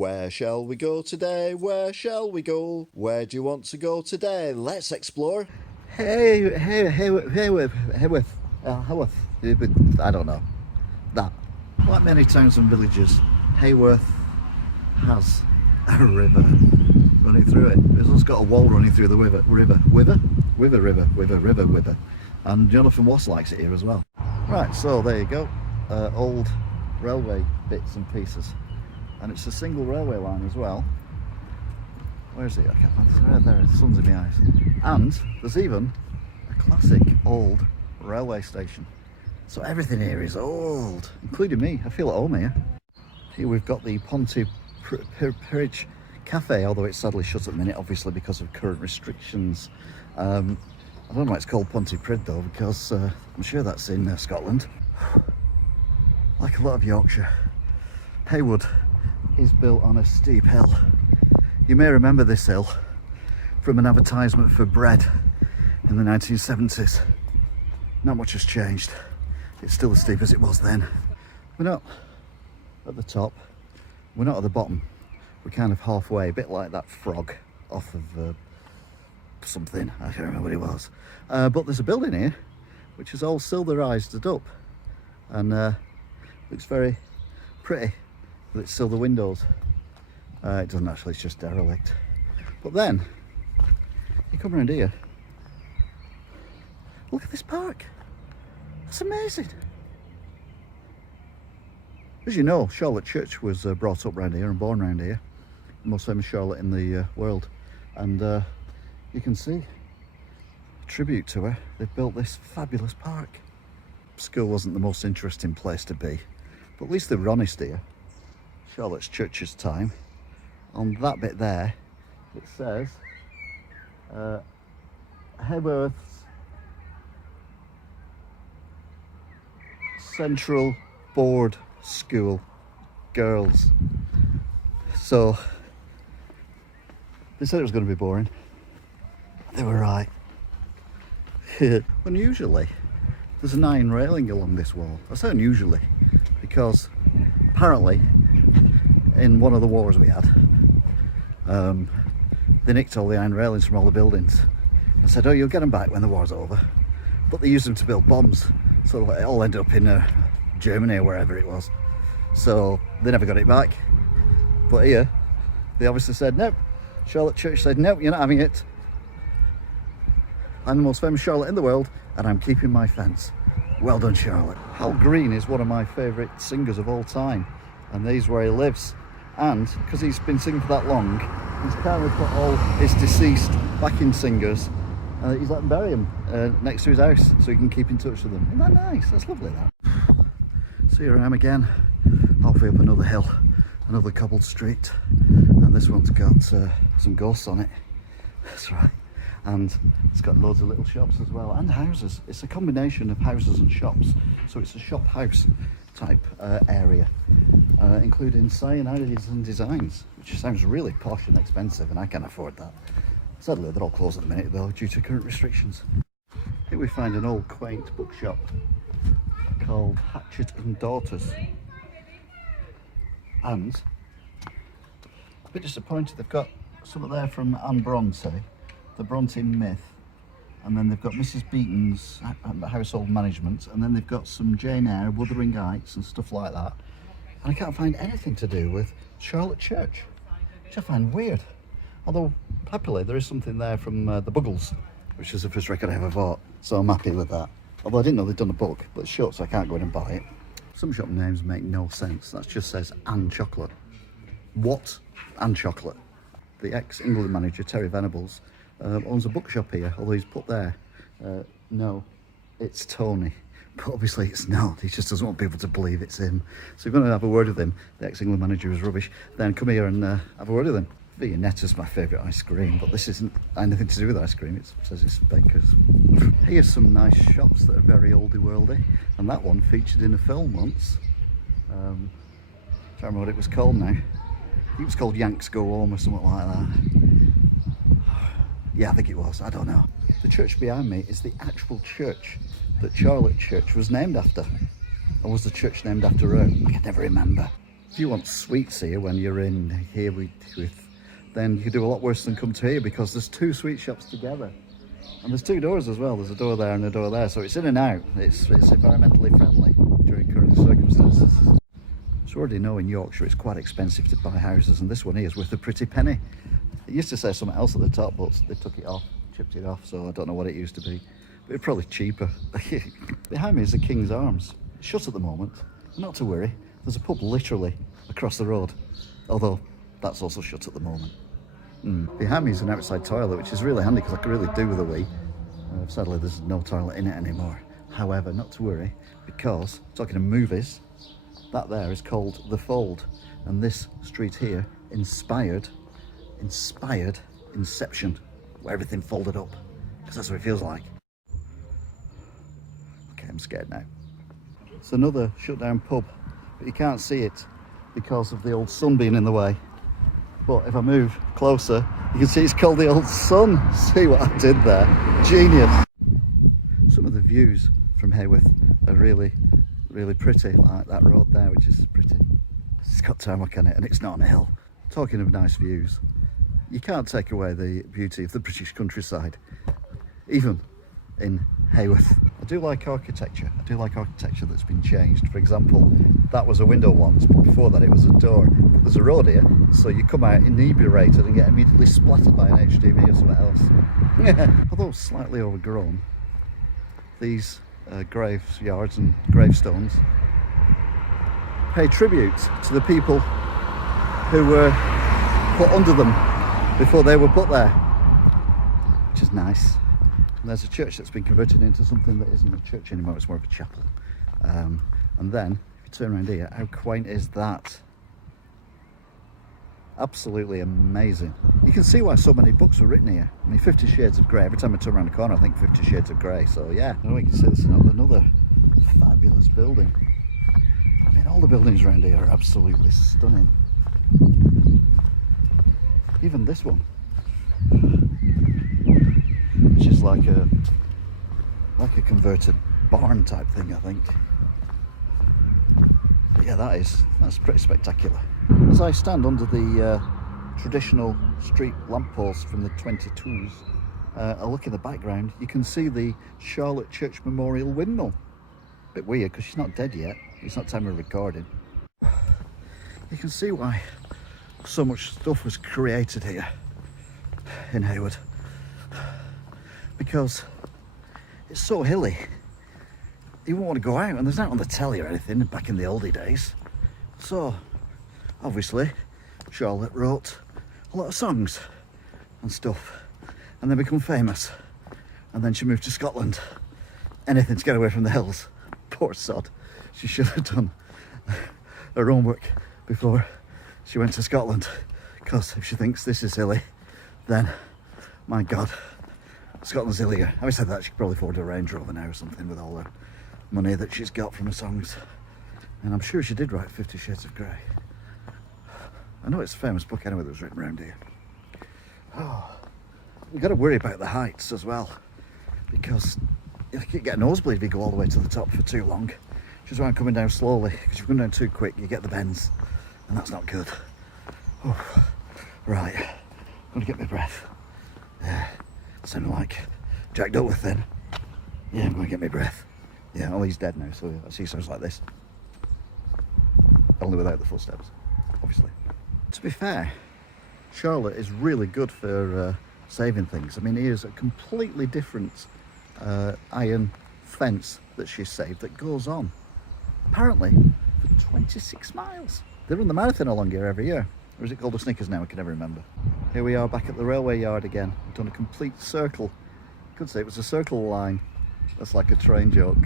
Where shall we go today? Where shall we go? Where do you want to go today? Let's explore. Haworth. I don't know. That. Like many towns and villages, Haworth has a river running through it. It's also got a wall running through the river. And Jonathan Wass likes it here as well. Right, so there you go. Old railway bits and pieces. And it's a single railway line as well. Where is it? I can't find it. Right there, the sun's in my eyes. And there's even a classic old railway station. So everything here is old, including me. I feel at home here. Here we've got the Brontë Sisters Cafe, although it's sadly shut at the minute, obviously because of current restrictions. I don't know why it's called Brontë Prid though, because I'm sure that's in Scotland. Like a lot of Yorkshire, Haworth is built on a steep hill. You may remember this hill from an advertisement for bread in the 1970s. Not much has changed. It's still as steep as it was then. We're not at the top, we're not at the bottom. We're kind of halfway, a bit like that frog off of something, I can't remember what it was. But there's a building here which is all silverised up and looks very pretty with its silver windows. It doesn't actually, it's just derelict. But then you come around here, look at this park. That's amazing. As you know, Charlotte Church was brought up around here and born around here. The most famous Charlotte in the world. And you can see a tribute to her. They've built this fabulous park. School wasn't the most interesting place to be, but at least they were honest here. Charlotte's Church's time. On that bit there, it says Haworth's Central Board School Girls. So they said it was going to be boring. They were right. Unusually, there's an iron railing along this wall. I say unusually because apparently in one of the wars we had, they nicked all the iron railings from all the buildings and said, oh, you'll get them back when the war's over. But they used them to build bombs, so it all ended up in Germany or wherever it was. So they never got it back. But here, they obviously said, no. Charlotte Church said, no, you're not having it. I'm the most famous Charlotte in the world, and I'm keeping my fence. Well done, Charlotte. Hal Green is one of my favourite singers of all time, and this is where he lives. And because he's been singing for that long, he's kindly put all his deceased backing singers, he's let them bury them next to his house so he can keep in touch with them. Isn't that nice? That's lovely, that. So here I am again, halfway up another hill, another cobbled street, and this one's got some ghosts on it. That's right. And it's got loads of little shops as well, and houses. It's a combination of houses and shops, so it's a shop house type area, including cyanides and designs, which sounds really posh and expensive, and I can't afford that. Sadly, they're all closed at the minute though, due to current restrictions. Here we find an old quaint bookshop called Hatchet and Daughters, and a bit disappointed they've got something there from Anne Brontë, the Brontë myth, and then they've got Mrs. Beeton's household management, and then they've got some Jane Eyre, Wuthering Heights and stuff like that. And I can't find anything to do with Charlotte Church, which I find weird. Although, happily, there is something there from the Buggles, which is the first record I ever bought, so I'm happy with that. Although I didn't know they'd done a book, but it's short, so I can't go in and buy it. Some shop names make no sense. That just says Anne Chocolate. What Anne Chocolate? The ex-England manager, Terry Venables, owns a bookshop here, although he's put there, no, it's Tony. But obviously it's not, he just doesn't want people to believe it's him. So you're going to have a word with him. The ex-England manager is rubbish. Then come here and have a word with him. Viennette's my favourite ice cream, but this isn't anything to do with ice cream. It says it's baker's. Here's some nice shops that are very oldie-worldy, and that one featured in a film once. Can't remember what it was called now. I think it was called Yanks Go Home or something like that. Yeah, I think it was, I don't know. The church behind me is the actual church that Charlotte Church was named after. Or was the church named after her? I can never remember. If you want sweets here when you're in here then you could do a lot worse than come to here, because there's 2 sweet shops together. And there's 2 doors as well. There's a door there and a door there, so it's in and out. It's environmentally friendly during current circumstances. So we already know in Yorkshire it's quite expensive to buy houses, and this one here is worth a pretty penny. It used to say something else at the top, but they took it off, chipped it off, so I don't know what it used to be. But it's probably cheaper. Behind me is the King's Arms. It's shut at the moment, not to worry. There's a pub literally across the road, although that's also shut at the moment. Behind me is an outside toilet, which is really handy because I can really do with a wee. Sadly, there's no toilet in it anymore. However, not to worry, because, talking of movies, that there is called The Fold, and this street here inspired Inception, where everything folded up, because that's what it feels like. Okay, I'm scared now. It's another shut down pub, but you can't see it because of the old sun being in the way. But if I move closer, you can see it's called the Old Sun. See what I did there? Genius. Some of the views from Haworth are really, really pretty, like that road there, which is pretty. It's got tarmac on it and it's not on a hill. Talking of nice views, you can't take away the beauty of the British countryside, even in Haworth. I do like architecture. I do like architecture that's been changed. For example, that was a window once, but before that it was a door. But there's a road here, so you come out inebriated and get immediately splattered by an HGV or something else. Although slightly overgrown, these graveyards and gravestones pay tribute to the people who were put under them before they were put there, which is nice. And there's a church that's been converted into something that isn't a church anymore, it's more of a chapel. And then, if you turn around here, how quaint is that? Absolutely amazing. You can see why so many books were written here. I mean, 50 Shades of Grey. Every time I turn around the corner, I think 50 Shades of Grey. So yeah, you can see this another fabulous building. I mean, all the buildings around here are absolutely stunning. Even this one, which is like a converted barn type thing, I think. But yeah, that's pretty spectacular. As I stand under the traditional street lamppost from the 22s, I look in the background, you can see the Charlotte Church Memorial windmill. Bit weird because she's not dead yet. It's not time of recording. You can see why so much stuff was created here in Haworth, because it's so hilly. You won't want to go out, and there's not on the telly or anything back in the oldie days. So obviously Charlotte wrote a lot of songs and stuff, and then become famous, and then she moved to Scotland. Anything to get away from the hills. Poor sod. She should have done her homework before she went to Scotland, because if she thinks this is hilly, then my God, Scotland's hillier. Having said that, she could probably afford a Range Rover now or something with all the money that she's got from her songs. And I'm sure she did write 50 Shades of Grey. I know it's a famous book anyway that was written around here. Oh, we've got to worry about the heights as well, because you can get a nosebleed if you go all the way to the top for too long. Which is why I'm coming down slowly, because if you come down too quick, you get the bends, and that's not good. Oh, right, I'm going to get my breath. Yeah, sounding like Jack Duckworth then. Yeah, I'm going to get my breath. Yeah, oh, he's dead now, so I see he sounds like this. Only without the footsteps, obviously. To be fair, Charlotte is really good for saving things. I mean, here's a completely different iron fence that she saved that goes on, apparently, for 26 miles. They run the marathon along here every year. Or is it called the Snickers now? I can never remember. Here we are back at the railway yard again. We've done a complete circle. You could say it was a circle line. That's like a train joke,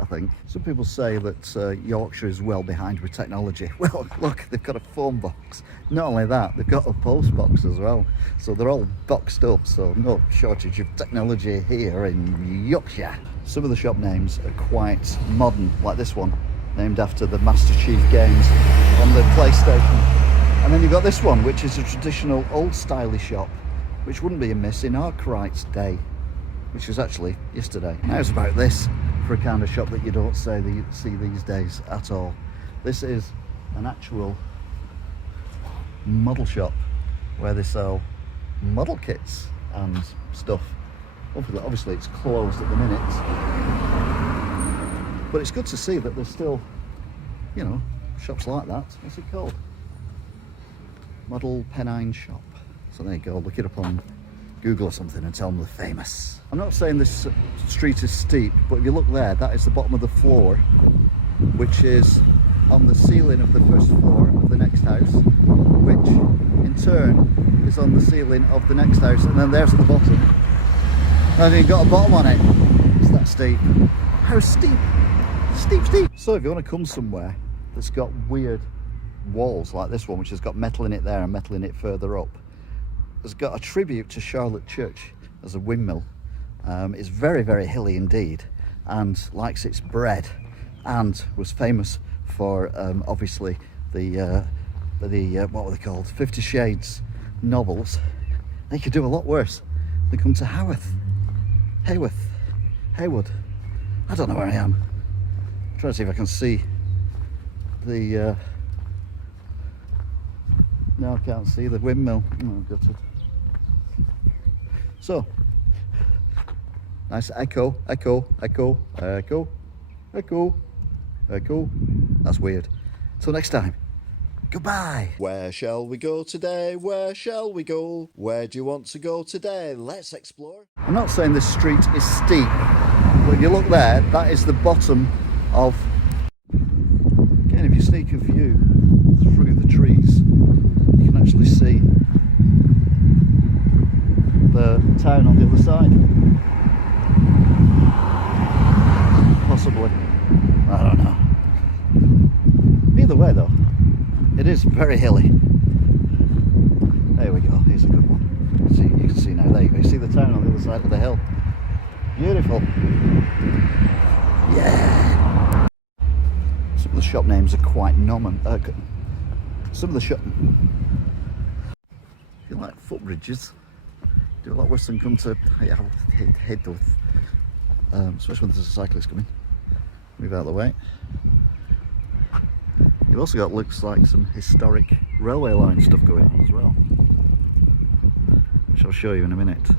I think. Some people say that Yorkshire is well behind with technology. Well, look, they've got a phone box. Not only that, they've got a post box as well. So they're all boxed up, so no shortage of technology here in Yorkshire. Some of the shop names are quite modern, like this one, named after the Master Chief games on the PlayStation. And then you've got this one, which is a traditional old-styley shop, which wouldn't be amiss in Arkwright's day, which was actually yesterday. How's about this for a kind of shop that you don't see these days at all? This is an actual model shop where they sell model kits and stuff. Obviously it's closed at the minute, but it's good to see that there's still, you know, shops like that. What's it called? Model Pennine Shop. So there you go, look it up on Google or something and tell them they're famous. I'm not saying this street is steep, but if you look there, that is the bottom of the floor, which is on the ceiling of the first floor of the next house, which in turn is on the ceiling of the next house, and then there's at the bottom. And you've got a bottom on it. It's that steep. How steep? Steep. So if you want to come somewhere that's got weird walls like this one, which has got metal in it there and metal in it further up, has got a tribute to Charlotte Church as a windmill. It's very, very hilly indeed, and likes its bread, and was famous for obviously the what were they called? 50 Shades novels. They could do a lot worse than come to Haworth. Haywood. I don't know where I am. I'm trying to see if I can see the no, I can't see the windmill. Oh, gutted. So nice echo. That's weird. Till next time, goodbye. Where shall we go today? Where shall we go? Where do you want to go today? Let's explore. I'm not saying this street is steep, but if you look there, that is the bottom of, again, if you sneak a view through the trees, you can actually see the town on the other side. Possibly. I don't know. Either way though, it is very hilly. There we go, here's a good one. See, you can see now, there you go. You see the town on the other side of the hill. Beautiful. Yeah. Some of the shop names are quite some of the shop, if you like footbridges, do a lot worse than come to Haworth, especially when there's a cyclist coming. Move out of the way. You've also got, looks like, some historic railway line stuff going on as well, which I'll show you in a minute.